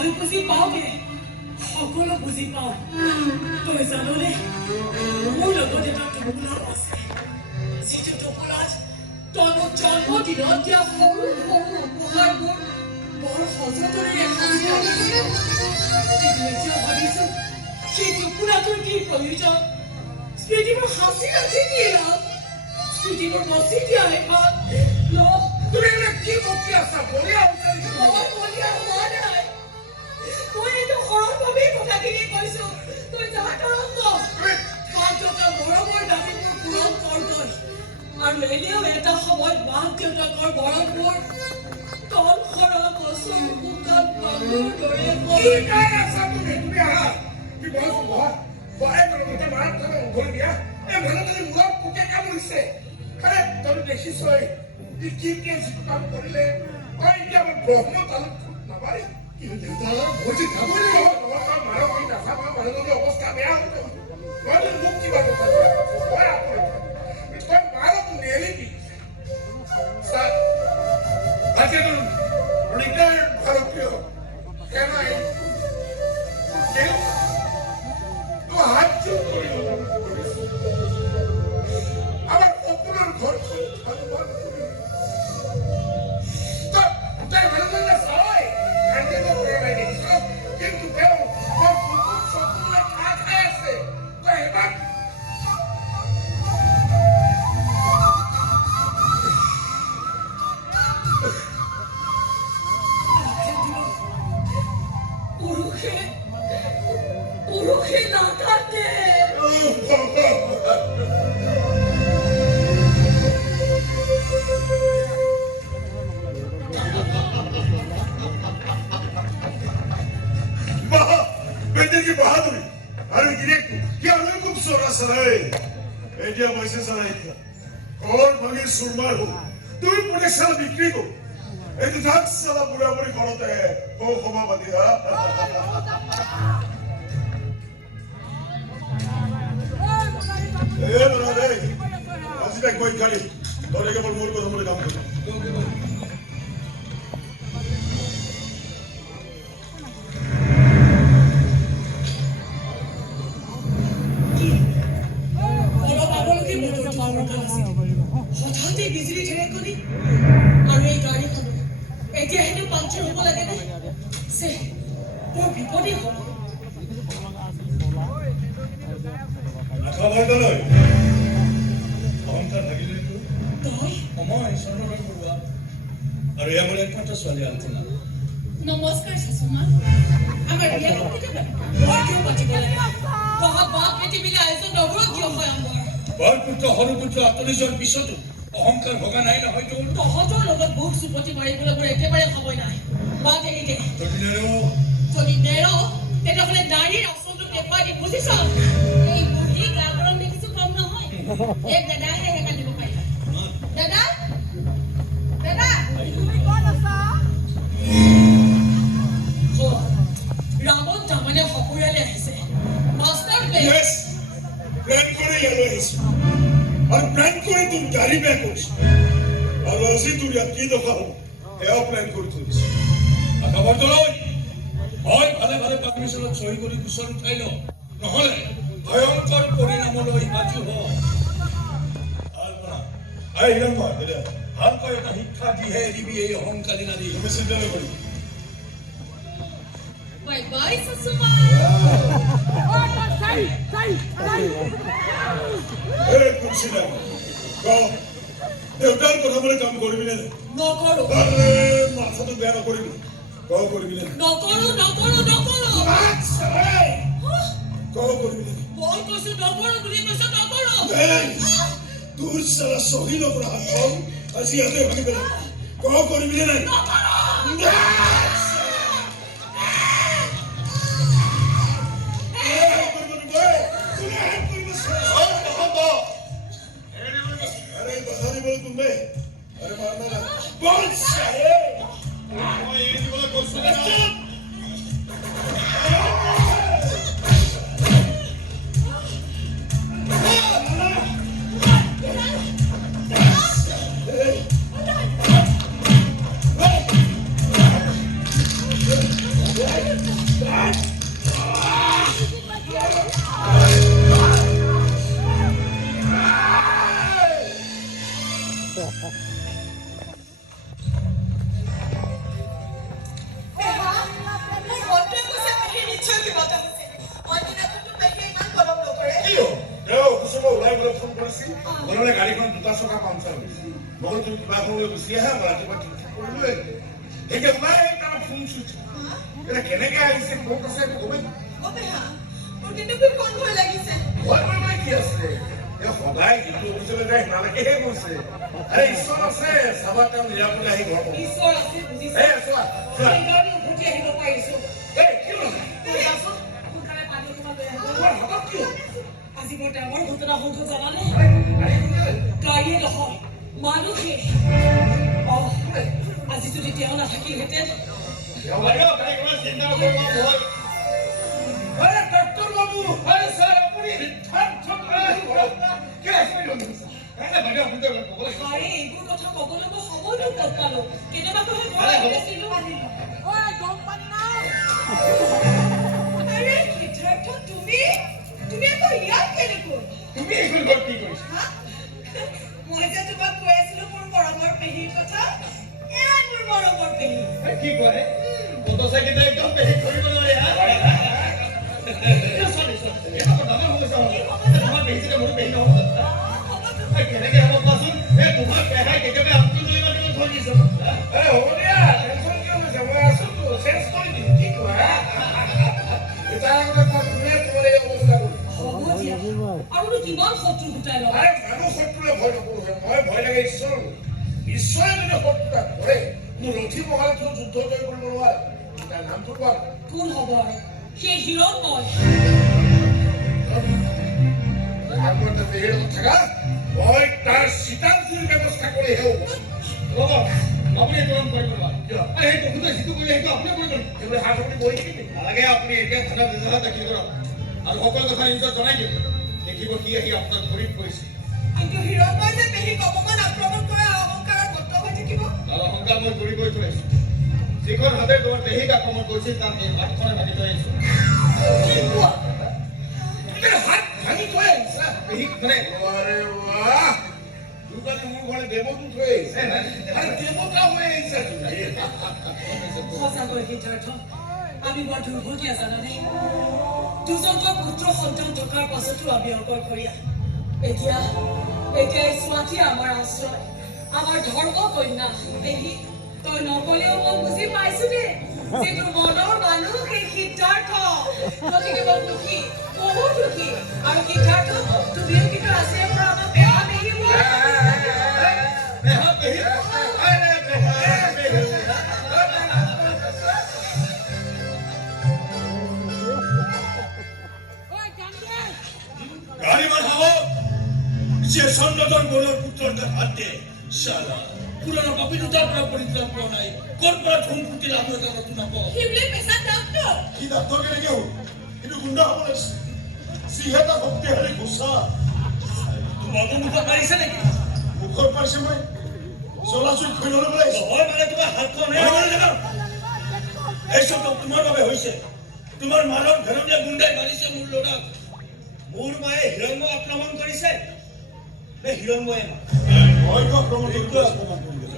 ভয় বুজি পাওঁগে সকলো বুজি পাওঁ তই জাননে মোৰ লগত এটা টোপোলা আছে যিটো টোপোলাত তই মোক জন্মদিনত দিয়া সৰু সৰু উপহাৰবোৰ বৰ সযতনেৰে সাজি ৰাখিছিল কিন্তু এতিয়া ভাবিছো সেই টোপোলাটোৰ কি প্ৰয়োজন স্মৃতিবোৰ সাঁচি ৰাখি কি লাভ স্মৃতিবোৰ মচি দিয়াহে ভাল তুমি কি বকি আছা বলিয়া মই বলিয়া হোৱা নাই মই এইটো সৰলভাৱেই কথাখিনি কৈছো তই যাৰ কাৰণ মাক দেউতাক মৰমৰ দাবীবোৰ পূৰণ কৰগৈ আৰু এনেও এটা সময়ত মাক দেউতাকৰ মৰমবোৰ তল সৰা গছৰ শুকান পাতৰ দৰে কি কাই আছা তুমি আহা কি বহাই মতে মাৰ ধৰে উঘৰি দিয়া এই মানুহজনী মূৰত পোকে কামুৰিছে আৰে তই দেখিছই কি কাম কৰিলে তই এতিয়া আমাৰ ব্ৰহ্ম তালুক নামাৰি বুজি খাবই নহয় মাৰ কৰি নাচাবা মানুহজনী অৱস্থা বেয়া হ'ব তই মোক কিবা কথা তই মাৰক নেৰিবি আজকে রিটায়ার্ড ভারতীয় কেন তো হাত চুপ করি আমার অপনার ঘর ভগবান করি তাই ভালো না সবাই কান্দে তো করে লাগে কিন্তু কেউ সকলে খায় আছে তো এবার পুরুষে না কাটে बेटे की बहादुरी अरे क्या खूब सोरा सराय एडिया वैसे सराय किया और मगे सुरमार हो तुम पुणे साल बिक्री को एक ढाक साला बुरा बुरी करते हैं ओ क्षमा बदिया ए बना दे आज तक कोई खाली तोरे के पर मोर को हमरे काम कर হঠাৎ বিজুলী ঢেৰেকনি আৰু এই গাড়ীখন এতিয়া হেনো পাংচাৰ হ'ব লাগে নে বৰ বিপদে হ'ব অহংকাৰ থাকিলে তই সময় চন্দ্ৰবাই বৰুৱা আৰু এয়া মোৰ একমাত্ৰ ছোৱালী আলপনা নমস্কাৰ শাশুমা আমাৰ বিয়া কেতিয়া বৰ কিয় পাতিব লাগে তহঁত বাপ বেটি মিলি আয়োজন নগৰ কিয় হয় আমাৰ বৰ পুত্ৰ সৰু পুত্ৰ আঁতৰি পিছতো অহংকাৰ ভগা নাই নহয় তোৰ তহঁতৰ লগত বুক চুপতি মাৰিবলৈ মোৰ একেবাৰে সময় নাই বা দেৰিকে যদি নেৰ তেতিয়াহ'লে নাৰীৰ আচলটো দেখুৱাই দি বুজিছ এই বুঢ়ী গা গৰম দেখিছো কম নহয় এক দাদাহে হেকা দিব পাৰিলা দাদা দাদা তুমি ক'ত আছা ৰামত তাৰমানে সপৰিয়ালে আহিছে মাষ্টাৰ প্লেন প্লেন কৰি ইয়ালৈ আহিছো और प्लान কৰে তুমি গাড়ি বেক কৰিছ আৰু আজি তুমি কি দফা হ'ব এও প্লান কৰি থৈছ খবৰ তলৈ হয় ভালে ভালে পাৰমিশনত সহি কৰি কুশল উঠাই ল নহলে ভয়ংকৰ পৰিণামলৈ সাজু হ আই হিৰণ মই ভালকৈ এটা শিক্ষা দিহে এৰিবি এই অহংকাৰী নাৰী তুমি চিন্তা নকৰি বাই বাই শাশুমা কুৰ্চিলা দেউতাৰ কথা মানে কাম কৰিবি নে নকৰো মাথাটো বেয়া নকৰিবি কৰিবি নে নকৰো কৰিবি নে মই কৈছো নকৰো বুলি কৈছো নকৰো তোৰ চালা চহী নকৰা হাতখন আজি ইয়াতে ভাঙি পেলাই কৰিবি নে নাই तुम्हें अरे मारना ना बोल साले ये नहीं बोला कौन सा Hey! তুমি কিবা সময় গুচি আহা মই ৰাতিপুৱা ঠিক কৰিলোৱে এতিয়া ওলাই তাৰ ফোন চুইচ এটা কেনেকে আহিছে ক'ত আছে গমেই মোৰ কিন্তু খুব কম ভয় লাগিছে ভয় মানে কি আছে সদায় যিটো অফিচলৈ যায় সিমানলৈকেহে গৈছে আৰে ঈশ্বৰ আছে চাবা তেওঁ নিৰাপদে আহি ঘৰ পাব ঈশ্বৰ আছে বুজিছে চোৱা চোৱা সেইকাৰণে উভতি আহিব পাৰিছো কি হ'ল সোনকালে পানী তোমাক লৈ আহিব তোমাৰ হঠাৎ কি হ'ল আজি বৰ ডাঙৰ ঘটনা হ'ল তো জানানে গাড়ীয়ে নহয় মানুহে আজি যদি তেওঁ নাথাকিলহেঁতেন আরে ডাক্তার বাবু আরে স্যার আপনি ঠাক ঠাক কে আৰে এইবোৰ কথা ক'বলৈ মই সময়টো ক'ত পালো কেনেবাকৈ ঘৰ আহিছিলো আৰে সিদ্ধাৰ্থ তুমি আকৌ ইয়াত কেনেকৈ তুমি এইখন ঘৰ কি কৰিছা মই যে তোমাক কৈ আছিলো মোৰ মৰমৰ পেহীৰ কথা এয়া মোৰ মৰমৰ পেহী কি কয় মটৰচাইকেল একদম পেহি কৰিব নোৱাৰে এটা ডাঙৰ সমস্যা হ'ব তোমাৰ পেহিছিলে মোৰ পেহি নহ'ব কেনেকে হ'ব কোৱাচোন তোমাৰ পেহাই কেতিয়াবা আমটো লৈ মাতিব থৈ দিছে আরে হ'ব দিয়া টেনশন কিয় লৈছে মই আছো তো চেঞ্জ কৰি দিম কি কোৱা এটা আগতে তুমি তোমাৰ এই অৱস্থা কৰি হ'ব দিয়া আৰুনো কিমান শত্ৰু গোটাই ল'বা আৰে মানুহ শত্ৰুলে ভয় নকৰো মই ভয় লাগে ঈশ্বৰ ঈশ্বৰে যদি শত্ৰুতা কৰে মোৰ ৰথি মহাৰথ যুদ্ধ জয় কৰিব নোৱাৰে তাৰ নামটো কোৱা কোন হ'ব আৰু সেই হিৰণ্ময় আগতে দেহেৰ থাকা মই তাৰ চিতাঞ্চুৰ ব্যৱস্থা কৰি হেও ৰ'ব আপুনি এইটো কাম কৰিব নোৱাৰে কিয় এই তেখেতে যিটো কৰিলে সেইটো আপুনি কৰিব এইবোৰ হাত আপুনি বহি থাকিব নালাগে আপুনি এতিয়া থানা ব্যৱস্থা দাখিল কৰক আৰু সকলো কথা নিজক জনাই দিব দেখিব সি আহি আপোনাৰ ভৰিত পৰিছে কিন্তু হিৰণ্ময় যে পেহীক অপমান আক্ৰমণ কৰা অহংকাৰৰ বদ্ধ হৈ থাকিব তাৰ অহংকাৰ মই কৰি গৈ থৈ আহিছোঁ যিখন হাতে তোমাৰ পেহীক আক্ৰমণ কৰিছিল তাক এই হাতখনে ভাঙি থৈ আহিছোঁ কি কোৱা তুমি হাত ভাঙি থৈ আহিছা পেহীক মানে আৰে বাহ দুকানে মোৰ ঘৰে দেৱদূত হৈ আহিছে আৰে দেৱতা হৈ আহিছা তুমি সঁচাকৈ সিদ্ধাৰ্থ আমি বৰ দুৰ্ভাগ্যা জানানে দুজনকৈ পুত্ৰ সন্তান থকাৰ পাছতো আমি অকলশৰীয়া এতিয়া এই ছোৱালী আমাৰ আশ্ৰয় আমাৰ ধৰ্ম কন্যা পেহী তই নকলেও মই বুজি পাইছো দে যিটো মনৰ মানুহ সেই সিদ্ধাৰ্থ গতিকে মই সুখী বহুত সুখী আৰু সিদ্ধাৰ্থ তুমিও কিন্তু আছে পৰা আমাৰ পেহা পেহী পেহা পেহী আৰে পেহা পেহী গাড়ি বাঁধাও যে সন্ন্যতর বোনের পুত্রকে হাতে শালা পুরানো পাপি দুটার পর পরিত্রাণ পাওয়া নাই কোন পর ঠুন ফুটিল আমরা তার নতুন পাও হিবলে পেশা ডক্টর কি ডাক্তার কেন কেউ কিন্তু গুন্ডা হব না সিহেতা শক্তিশালী ঘোষা তোমাকে মুখত মাৰিছে নেকি মুখত মাৰিছে মই চলাচল কৰি ল'ব লাগিছে হয় মানে তোমাৰ হাতখন এইসব তোমাৰ বাবে হৈছে তোমাৰ মানৱ ঘৰমীয়া গুণ্ডাই মাৰিছে মোৰ ল'ৰাক মোৰ মায়ে হিৰণ্ময় আক্ৰমণ কৰিছে নে হিৰণ্ময়ে মই আক্ৰমণ কৰিছে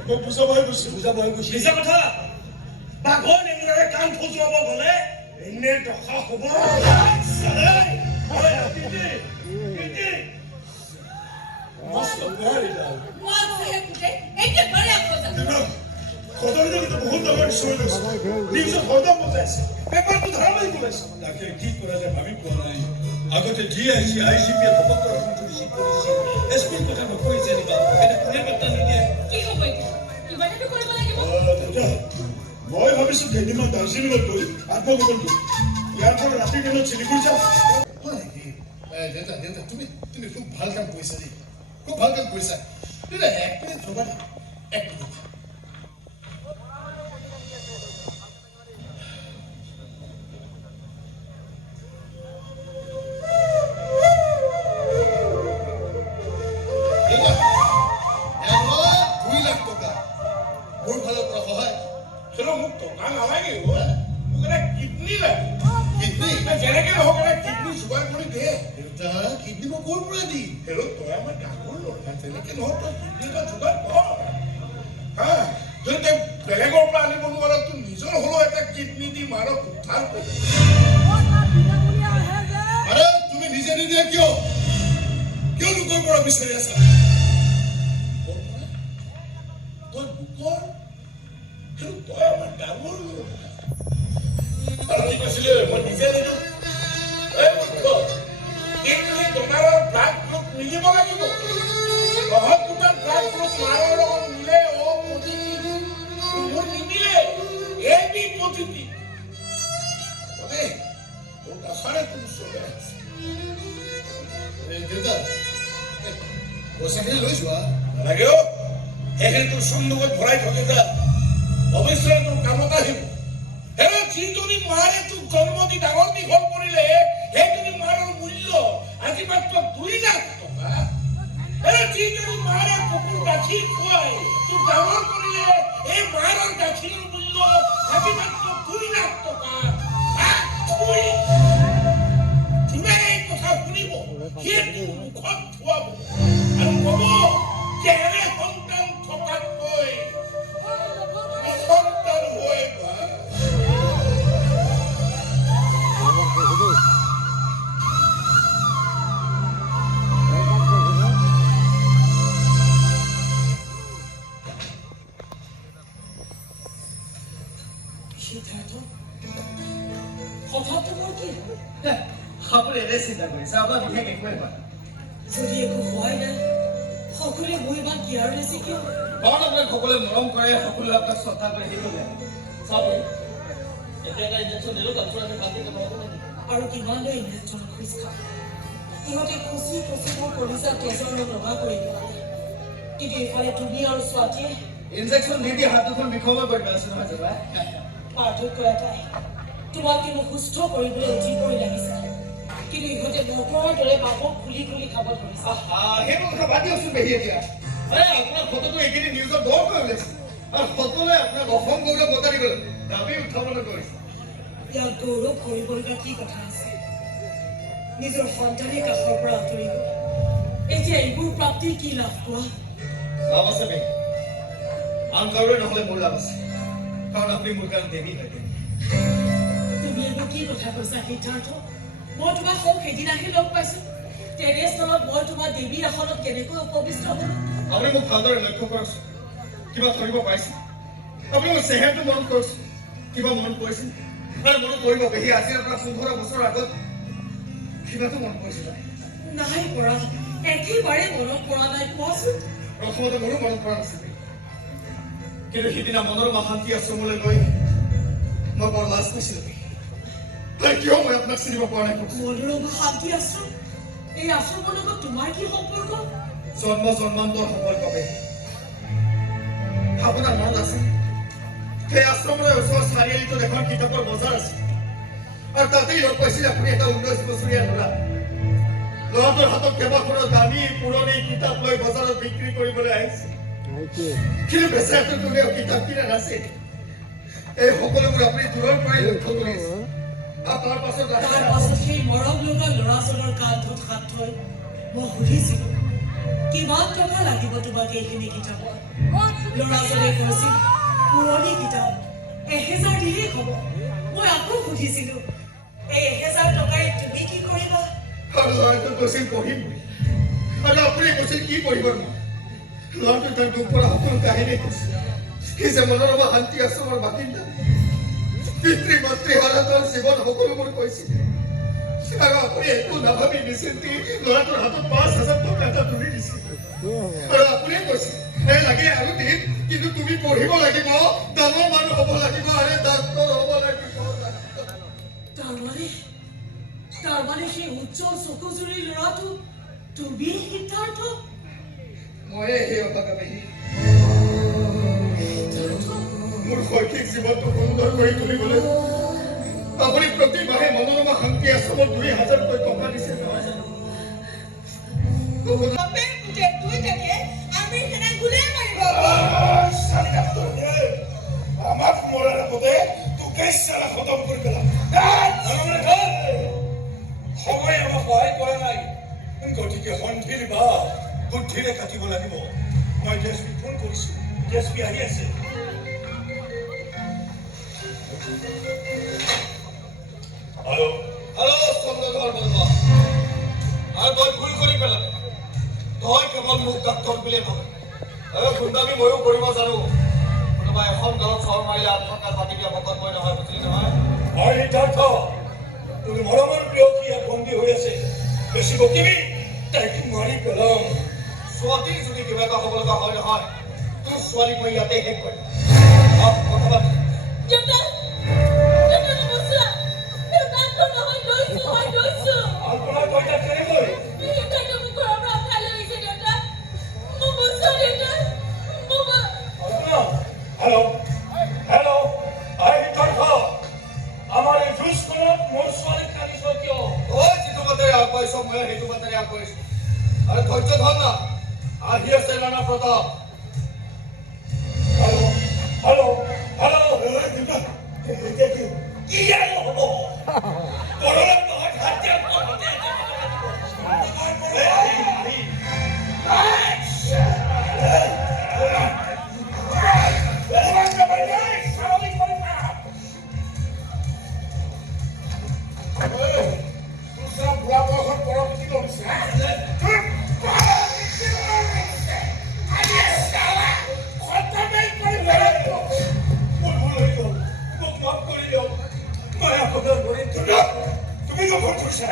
মই বুজাব হৈ গৈছে মিছা কথা বাঘৰ নেংৰাৰে কাণ খজুৱাব গ'লে এনে দশা হ'ব মস্ত বেয়া ৰিজাল্ট ওয়ান সাহেব উঠে একেবাৰে আপদা খতৰটো কিন্তু বহুত ডাঙৰ বিষয় লৈছে নিউজত হৰদম বজাইছে পেপাৰটো ধাৰাবাহিক ওলাইছে তাকে কি কৰা যায় ভাবি পোৱা নাই আগতে যি আহিছে আইজিপিয়ে ভপকৰ ফোনটো ৰিচিভ কৰিছিল এছপিৰ কথা নকৈ যেনিবা এটা কোনে পাত্তা নিদিয়ে কি হ'ব এতিয়া কিবা এটা কৰিব লাগিব দেউতা মই ভাবিছোঁ কেইদিনমান দাৰ্জিলিঙত গৈ আত্মগোপন কৰিম ইয়াৰ পৰা ৰাতি দিনত চিলিগুৰি যাম দেউতা দেউতা তুমি তুমি খুব ভাল কাম কৰিছা দেই খুব ভাল কাম কৰিছা দেউতা এক মিনিট ৰ'বা এক মিনিট বেলেগৰ পৰা আনিব নোৱাৰা তোৰ নিজৰ হ'লেও এটা কিডনী দি মানৱ উদ্ধাৰ কৰি আৰে তুমি নিজে নিদিয়া কিয় কিয় লোকৰ পৰা বিচাৰি আছা তই বুকৰ কিন্তু তই আমাৰ ডাঙৰ আৰু কি কৈছিলে মই নিজে নিদিওঁ এই মূৰ্খ কিন্তু এই ডোনাৰৰ ব্লাড গ্ৰুপ মিলিব লাগিব তহঁত দুটাৰ ব্লাড গ্ৰুপ মাৰৰ লগত মিলে অ' পজিটিভ মোৰ নিমিলে এই বি পজিটিভ মানে মোৰ কাষাৰে তোৰ চলে আছে দেউতা পইচাখিনি লৈ যোৱা নালাগে অ' সেইখিনি তোৰ চন্দুকত ভৰাই থলে যা ভৱিষ্যতে তোৰ কামত আহিব হেৰা যিজনী মাৰে তোক জন্ম দি ডাঙৰ দীঘল কৰিলে সেইজনী মাৰৰ মূল্য আজি মাত্ৰ 2 লাখ টকা হেৰা যিজনী মাৰে কুকুৰ গাখীৰ খুৱাই তোক ডাঙৰ কৰিলে এই মাৰৰ গাখীৰৰ মূল্য আজি মাত্ৰ 2 লাখ টকা যোনে এই কথা শুনিব সিয়ে তোৰ মুখত থোৱাব আৰু ক'ব যে এনে সন্তান থকাতকৈ সন্তান হৈ বা সিদ্ধাৰ্থ হঠাৎ তোমাৰ কি হ'ল আপুনি এনে চিন্তা কৰিছে আপোনাৰ বিশেষ একোৱেই হোৱা যদি একো হোৱাই নাই সকলোৱে মোৰ ইমান কেয়াৰলেছ কিয় কাৰণ আপোনাক সকলোৱে মৰম কৰে সকলোৱে আপোনাক শ্ৰদ্ধা কৰে সেইটো চাব এতিয়া এটা ইনজেকশ্যন দিলোঁ তাৰপিছত আমি ভালকৈ কথা পাতিম আৰু কিমানলৈ ইংৰাজীজনক খোজ খাম ইহঁতে খুচি খুচি মোৰ কলিজা তেজৰ ৰং ৰঙা কৰি পেলালে কিন্তু এইফালে তুমি আৰু ছোৱালীয়ে ইনজেকশ্যন দি দি হাত দুখন বিষময় কৰি পেলাইছোঁ নহয় জাবা পাৰ্থক্য এটাই তোমাকে মোক সুস্থ কৰিবলৈ উঠি কৰি লাগিছে কিন্তু ইহঁতে মটৰৰ দৰে বাবক খুলি খুলি খাব ধৰিছে সেইবোৰ কথা বাদ দিয়কচোন পেহী এতিয়া আপোনাৰ ফটোটো এইকেইদিন নিউজত বৰ কৰি ওলাইছে আৰু সকলোৱে আপোনাক অসম গৌৰৱ বঁটা দিবলৈ দাবী উত্থাপন কৰিছে ইয়াক গৌৰৱ কৰিবলগীয়া কি কথা আছে নিজৰ সন্তানে কাষৰ পৰা আঁতৰি গ'ল এতিয়া এইবোৰ প্ৰাপ্তিৰ কি লাভ কোৱা লাভ আছে পেহী আন কাৰোৰে নহ'লে মোৰ লাভ আছে কাৰণ আপুনি মোৰ কাৰণে দেৱী হয় তুমি এইবোৰ কি কথা কৈছা সিদ্ধাৰ্থ মই তোমাক সৌ সেইদিনাহে লগ পাইছো তেনেস্থলত মই তোমাৰ দেৱীৰ আসনত কেনেকৈ উপবিষ্ট হ'লো আপুনি মোক ভালদৰে লক্ষ্য কৰকচোন কিবা ধৰিব পাৰিছে আপুনি মোৰ চেহেৰাটো মনত কৰকচোন কিবা মনত পৰিছিল আৰু মনত কৰিব পেহী আজি আপোনাৰ 15 বছৰ আগত কিবাটো মনত পৰিছিল নাই পৰা একেবাৰে মনত পৰা নাই কোৱাচোন প্ৰথমতে মোৰো মনত পৰা নাছিল কিন্তু সিদিনা মনোৰমা শান্তি আশ্ৰমলৈ লৈ মই বৰ লাজ পাইছিলোঁ কিয় মই আপোনাক চিনিব পৰা নাই মনোৰমা শান্তি আশ্ৰম এই আশ্ৰমৰ লগত তোমাৰ কি সম্পৰ্ক জন্ম জন্মান্তৰ সম্পৰ্ক আপোনাৰ মনত আছে সেই আশ্ৰমৰ ওচৰৰ চাৰিআলিটোত এখন কিতাপৰ বজাৰ আছে আৰু তাতেই লগ পাইছিল আপুনি এটা 19 বছৰীয়া ল'ৰাটোৰ হাতত কেইবাখনো দামী পুৰণি কিতাপ লৈ বজাৰত বিক্ৰী কৰিবলৈ আহিছে কিন্তু বেচাৰাটো কোনেও কিতাপ কিনা নাছিল এই সকলোবোৰ আপুনি দূৰৰ পৰাই লক্ষ্য কৰি আছে তাৰ পাছত সেই মৰম লগা ল'ৰাজনৰ কান্ধত হাত থৈ মই সুধিছিলো কিমান টকা লাগিব তোমাক এইখিনি কিতাপত ল'ৰাজনে কৈছিল পুৰণি কিতাপ 1000 দিলেই হ'ব মই আকৌ সুধিছিলো এই 1000 টকাৰে তুমি কি কৰিবা আৰু ল'ৰাটো কৈছিল পঢ়িম আৰু আপুনি কৈছিল কি পঢ়িব ল'ৰাটো তাৰ দুখ পৰা সকলো কাহিনী কৈছিল সি যে মনোৰমা শান্তি আশ্ৰমৰ বাসিন্দা পিতৃ মাতৃ হাৰাতৰ জীৱন সকলোবোৰ কৈছিল আৰু আপুনি একো নাভাবি নিচিন্তি ল'ৰাটোৰ হাতত 5000 টকা এটা তুলি দিছিল আৰু আপুনি কৈছিল লাগে আৰু দিন কিন্তু তুমি পঢ়িব লাগিব ডাঙৰ মানুহ হ'ব লাগিব আৰু ডাক্তৰ হ'ব লাগিব তাৰমানে সেই উজ্জ্বল চকুজুৰি ল'ৰাটো তুমি সিদ্ধাৰ্থ ময়ে সেই অভাগা পেহী মোৰ শৈক্ষিক জীৱনটো সুন্দৰ কৰি তুলিবলৈ আপুনি প্ৰতিমাহে মনোৰমা শান্তি আশ্ৰমত 2000কৈ টকা দিছে নহয় জানো আমাক মৰাৰ আগতে তোকে চালা খতম কৰি পেলাম সময় আমাক সহায় কৰা নাই গতিকে সন্ধিৰ বা বুদ্ধিৰে কাটিব লাগিব মই ডিএছপি ফোন কৰিছো ডিএছপি আহি আছে हेलो हेलो चंद्रधर बलवा और कोई भूल करी पेला तोय केवल मुख डॉक्टर बिले भावे গুণ্ডামি ময়ো কৰিব জানো কোনোবা এখন গাঁৱত চৰ মাৰিলে আত্মকাল পাতি দিয়া ভকত মই নহয় বুজিলি নহয় হয় সিদ্ধাৰ্থ তুমি মৰমৰ প্ৰিয়সী বন্দী হৈ আছে বেছি বকিবি তাইক মাৰি পেলাম ছোৱালীৰ যদি কিবা এটা হ'ব লগা হয় নহয় তোৰ ছোৱালী মই ইয়াতে শেষ কৰিম কথা পাতি আপোনাৰ কইতা কেনেকৈ হেল্ল' হেল্ল' আই সিদ্ধাৰ্থ আমাৰ এই যুঁজখনত মোৰ ছোৱালীক কান্দিছ কিয় যিটো বাটেৰে আগবাঢ়িছ মই সেইটো বাটেৰে আগবাঢ়িছো আৰু ধৈৰ্য ধৰ না আহি আছে Rana Pratap hello' hello' hello' এতিয়া কি আৰু হ'ব কৰোণাৰ নহয় খাদ্য তুমি কখন কৰছে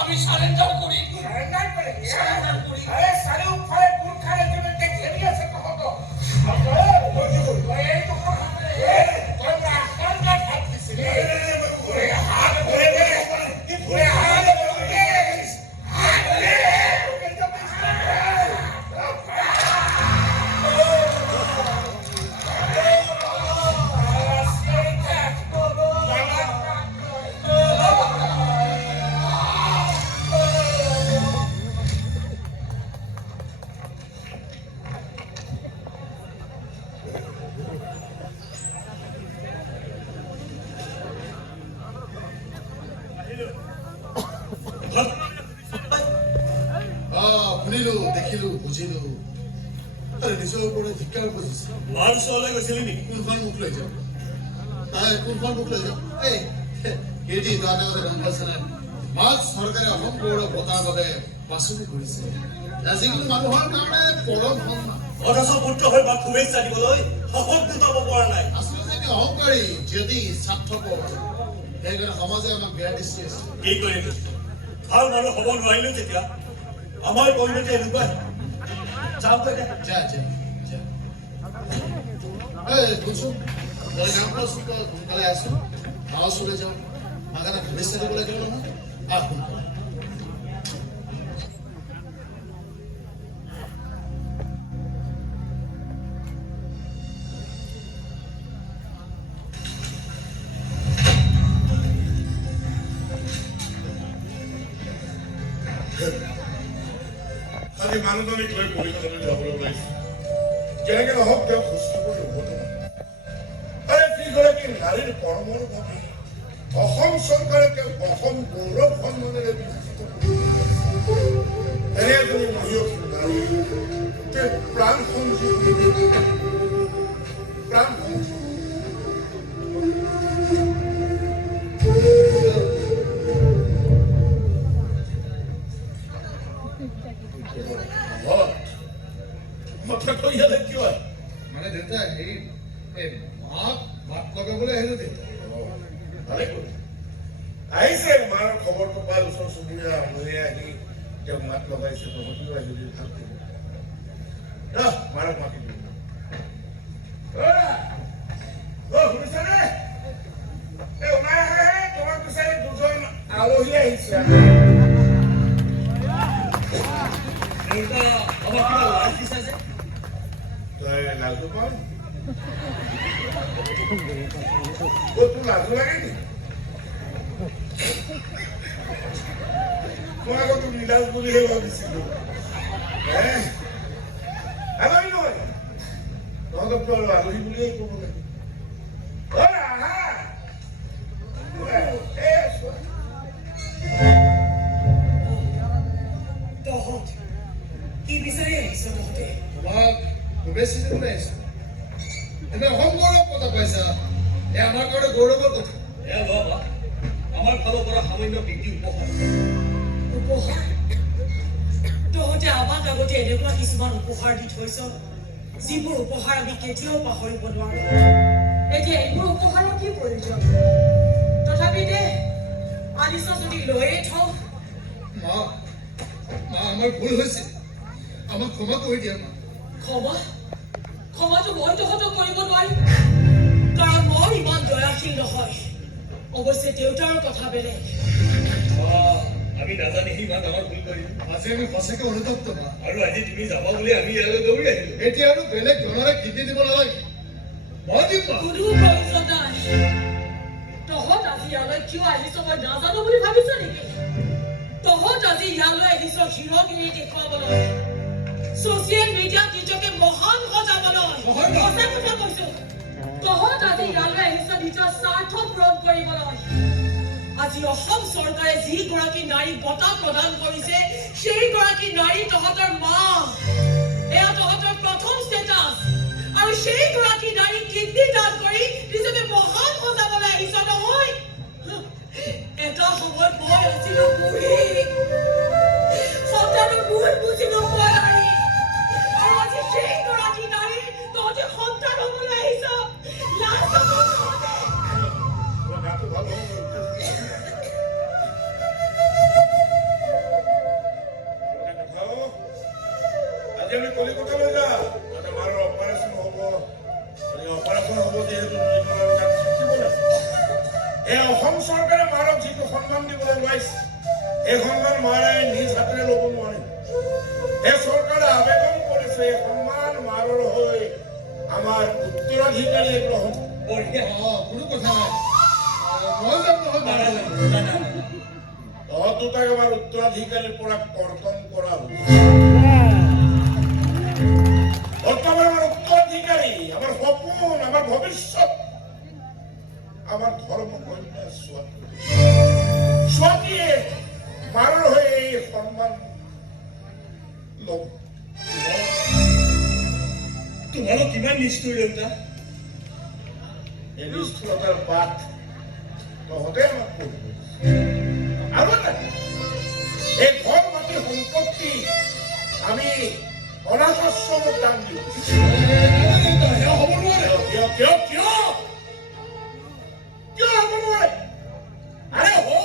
আমি সাৰেন্ডাৰ কৰি শুনিলো দেখিলো বুজিলো আৰু নিজৰ ওপৰত ধিক্কাৰ বুজিছে মাৰ ওচৰলৈ গৈছিলি নেকি কোনখন মুখ লৈ যাওঁ তাই কোনখন মুখ লৈ যাওঁ এই কেজি দাদা গম পাইছে নাই মাছ চৰকাৰে অসম গৌৰৱ বঁটাৰ বাবে বাছনি কৰিছে যিকোনো মানুহৰ কাৰণে পৰম সন্মান অথচ পুত্ৰ হৈ মাক শুভেচ্ছা দিবলৈ সাহস গোটাব পৰা নাই আচলতে আমি অহংকাৰী যদি স্বাৰ্থপৰ সেইকাৰণে সমাজে আমাক বেয়া দৃষ্টি আছে কি কৰিবি ভাল মানুহ হ'ব নোৱাৰিলো তেতিয়া আমাৰ পৰিণতি এনেকুৱাই যাওঁ দে যা যা যা এই বুঝুন তই কাম কৰচোন তই সোনকালে আছো গাঁও চলে যাওঁ মাকানে শুভেচ্ছা দিব লাগিব নহয় আহ সোনকালে আজি মানুহজনীক লৈ কলিকতালৈ যাবলৈ ওলাইছো কেনেকে নহওক তেওঁ সুস্থ কৰি উভতি যিগৰাকী নাৰীৰ কৰ্মৰ বাবে অসম চৰকাৰে তেওঁক অসম গৌৰৱ সন্মানেৰে বিভূষিত এনে এজনী মহিয়সী নাৰী তেওঁ প্ৰাণ সঞ্জীৱনী মানে দেউতা হেৰি মাক মাত লগাবলৈ আহিলো দেউতা আহিছে মাৰ খবৰটো পাই ওচৰ চুবুৰীয়া মানুহে আহি তেওঁক মাত লগাইছে তহঁতিও আহি যদি ভাল কৰিব মাৰক মাতি দিম শুনিছানে তোমাক বিচাৰি দুজন আলহী আহিছে লাজু পাওঁ তোৰ লাজু লাগে নেকি মই আকৌ তোক নীলাজ বুলিহে ভাবিছিলো আলহী নহয় তহঁতকতো আৰু আলহী বুলিয়ে ক'ব লাগে কি বিচাৰি আহিছ তহঁতে তোমাক শুভেচ্ছা দিবলৈ আহিছো এনে অসম গৌৰৱ কথা পাইছা আমাৰ কাৰণে গৌৰৱৰ কথা আমাৰ ফালৰ পৰা সামান্য বৃদ্ধি উপহাৰ উপহাৰ তহঁতে আমাক আগতে এনেকুৱা কিছুমান উপহাৰ দি থৈছ যিবোৰ উপহাৰ আমি কেতিয়াও পাহৰিব নোৱাৰো এতিয়া এইবোৰ উপহাৰৰ কি প্ৰয়োজন তথাপি দে আনিছ যদি লৈয়ে থওঁ মা মা আমাৰ ভুল হৈছে আমাক ক্ষমা কৰি দিয়া মা ক্ষমাটো মই তহঁতক কৰিব নোৱাৰিম কাৰণ মই ইমান দয়াশীল নহয় অৱশ্যে দেউতাৰ কথা বেলেগ আমি নাজানি ইমান ডাঙৰ ভুল কৰিলো আজি আমি সঁচাকৈ অনুতপ্ত মা আৰু আজি তুমি যাবা বুলি আমি ইয়ালৈ দৌৰি আহিলো এতিয়া আৰু বেলেগ ধৰণে গীতি দিব নালাগে মই দিম মা কোনো প্ৰয়োজন নাই তহঁত আজি ইয়ালৈ কিয় আহিছ মই নাজানো বুলি ভাবিছ নেকি তহঁত আজি ইয়ালৈ আহিছ হিৰগিৰি দেখুৱাবলৈ ছচিয়েল মিডিয়াত নিজকে মহান সজাবলৈ সঁচা কথা কৈছো তহঁত আজি ইয়ালৈ আহিছ নিজৰ স্বাৰ্থ পূৰণ কৰিবলৈ আজি অসম চৰকাৰে যিগৰাকী নাৰীক বঁটা প্ৰদান কৰিছে সেইগৰাকী নাৰী তহঁতৰ মা এয়া তহঁতৰ প্ৰথম ষ্টেটাছ আৰু সেইগৰাকী নাৰীক কীৰ্তি দান কৰি নিজকে মহান সজাবলৈ আহিছ নহয় এটা সময়ত মই আছিলো বুঢ়ী সন্তানৰ মূল বুজি নোপোৱা নাৰী আৰু আজি সেইগৰাকী নাৰী তহঁতে সন্তান হ'বলৈ আহিছ লাজ আজি আমি কলিকতালৈ যা তাতে মাৰৰ অপাৰেশ্যন হ'ব অপাৰেশ্যন হ'ব যিহেতু তাত থাকিব লাগে এই অসম চৰকাৰে মাৰক যিটো সন্মান দিবলৈ ওলাইছে এই সন্মান মাৰে নিজ হাতেৰে ল'ব নোৱাৰে এই চৰকাৰে আবেদন কৰিছে এই সন্মান মাৰৰ হৈ আমাৰ উত্তৰাধিকাৰীয়ে গ্ৰহণ কোনো কথা নাই মই যাম নহয় তহঁত দুটাক আমাৰ উত্তৰাধিকাৰীৰ পৰা কৰ্তন কৰা হৈছে বৰ্তমান আমাৰ উত্তৰাধিকাৰী আমাৰ সপন আমাৰ ভবিষ্যৎ আমাৰ ধৰ্ম কন্যা স্বাতীয়ে মাৰাৰ হয়ে এই সম্মান লব তোমালোক কিমান নিষ্ঠুৰ দেউতা এই নিষ্ঠুৰতাৰ পাঠ তহঁতে আমাক কৰিব আৰু এটা এই ঘৰ মাটি সম্পত্তি আমি অনাথ আশ্ৰমত দান দিও সেয়া হ'ব নোৱাৰে কিয় কিয় কিয় কিয় হ'ব নোৱাৰে আৰে হো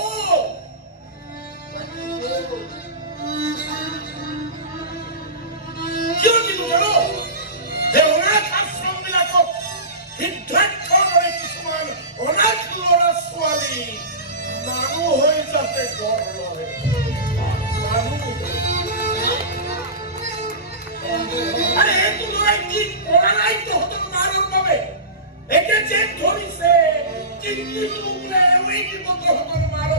কিয় কিন্তু জানো এই অনাথ আশ্ৰম বিলাকত সিদ্ধাৰ্থৰ দৰে কিছুমান অনাথ ল'ৰা ছোৱালী মানুহ হৈ যাতে গঢ় লয় মানুহ আরে একটু লড়াই কি করা নাই তো হতো মারার পাবে একে যে ধরিছে কিন্তু তোমরা ওই কি তো হতো মারো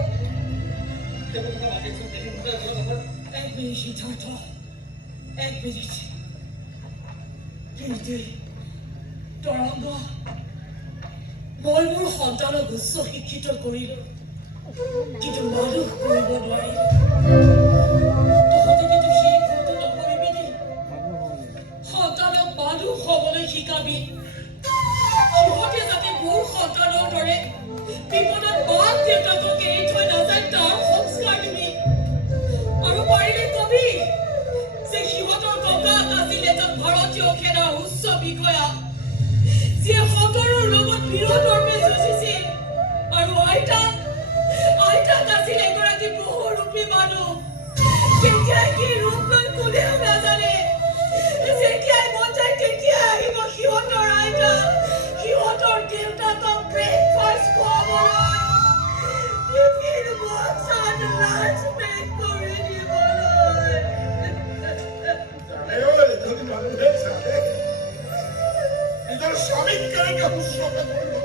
এক মিনিট সিদ্ধাৰ্থ এক মিনিট কীৰ্তি তৰংগ মই মোৰ সন্তানক উচ্চ শিক্ষিত কৰিলো কিন্তু মানুহ কৰিব নোৱাৰিলো তহঁতে কিন্তু সেই ভুলটো নকৰিবি দেই সন্তানক মানুহ হ'বলৈ শিকাবি সিহঁতে যাতে মোৰ সন্তানৰ দৰে বিপদত মাক দেউতাকক এৰি থৈ নাযায় তাৰ সংস্কাৰ দিবি আৰু পাৰিলে কবি যে সিহঁতৰ ককাক আছিল এজন ভাৰতীয় সেনাৰ উচ্চ বিষয়া যিয়ে সতৰৰ লগত বিৰোধৰ্মে যুঁজিছিল আৰু আইতাক আছিল এগৰাকী বহুৰূপী মানুহ কেতিয়াই কি ৰূপ লৈ কোনেও নাজানে যেতিয়াই মন যায় তেতিয়াই আহিব সিহঁতৰ আইতা সিহঁতৰ দেউতাকক ব্ৰেকফাষ্ট খুৱাবলৈ টিফিন বক্সত লাঞ্চ পেক কৰি দিবলৈ মানুহে চালে নিজৰ স্বামীক কেনেকে শুশ্ৰূষা কৰিব